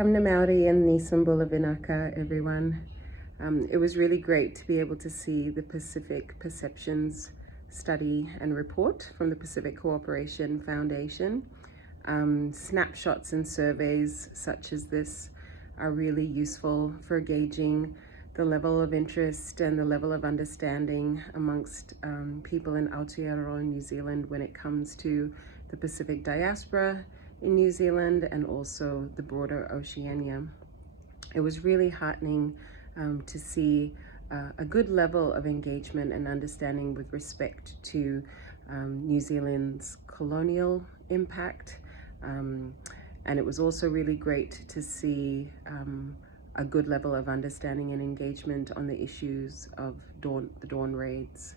Kamna Maori and Nisambula Vinaka, everyone. It was really great to be able to see the Pacific Perceptions Study and Report from the Pacific Cooperation Foundation. Snapshots and surveys such as this are really useful for gauging the level of interest and the level of understanding amongst people in Aotearoa, New Zealand, when it comes to the Pacific diaspora in New Zealand and also the broader Oceania. It was really heartening to see a good level of engagement and understanding with respect to New Zealand's colonial impact. And it was also really great to see a good level of understanding and engagement on the issues of the Dawn raids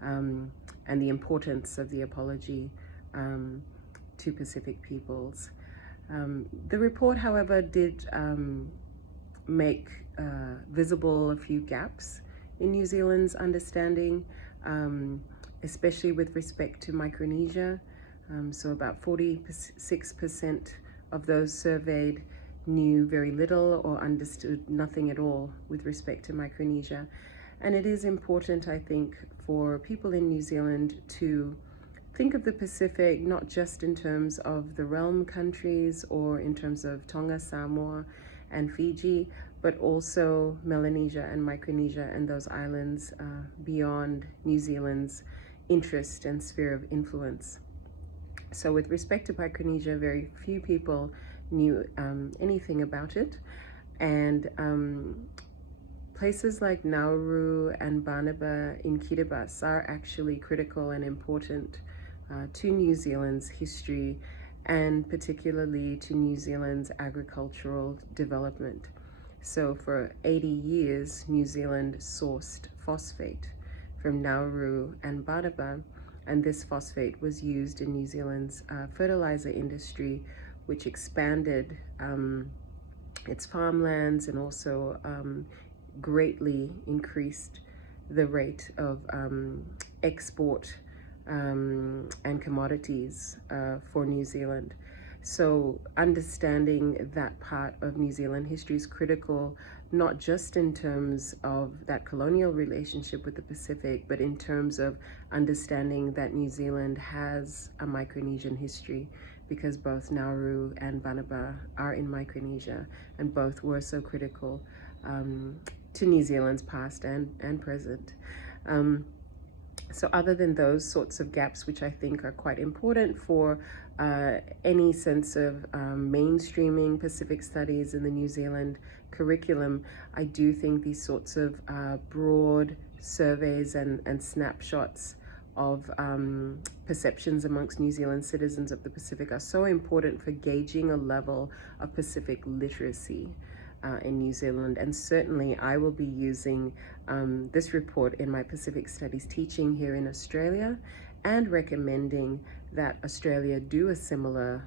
and the importance of the apology to Pacific peoples. The report, however, did make visible a few gaps in New Zealand's understanding, especially with respect to Micronesia. So about 46% of those surveyed knew very little or understood nothing at all with respect to Micronesia. And it is important, I think, for people in New Zealand to think of the Pacific not just in terms of the realm countries or in terms of Tonga, Samoa, and Fiji, but also Melanesia and Micronesia and those islands beyond New Zealand's interest and sphere of influence. So with respect to Micronesia, very few people knew anything about it. And places like Nauru and Banaba in Kiribati are actually critical and important to New Zealand's history and particularly to New Zealand's agricultural development. So for 80 years, New Zealand sourced phosphate from Nauru and Banaba, and this phosphate was used in New Zealand's fertilizer industry, which expanded its farmlands and also greatly increased the rate of export and commodities for New Zealand. So understanding that part of New Zealand history is critical, not just in terms of that colonial relationship with the Pacific, but in terms of understanding that New Zealand has a Micronesian history, because both Nauru and Banaba are in Micronesia, and both were so critical to New Zealand's past and present. So other than those sorts of gaps, which I think are quite important for any sense of mainstreaming Pacific studies in the New Zealand curriculum, I do think these sorts of broad surveys and snapshots of perceptions amongst New Zealand citizens of the Pacific are so important for gauging a level of Pacific literacy in New Zealand. And certainly I will be using this report in my Pacific Studies teaching here in Australia, and recommending that Australia do a similar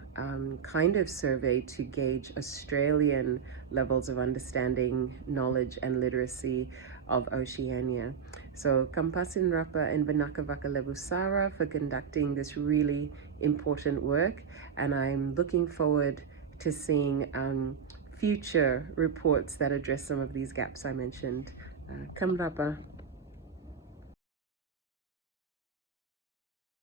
kind of survey to gauge Australian levels of understanding, knowledge, and literacy of Oceania. So Kampasin Rapa and Vinaka Vakalebusara for conducting this really important work, and I'm looking forward to seeing future reports that address some of these gaps I mentioned. Kam Rapa.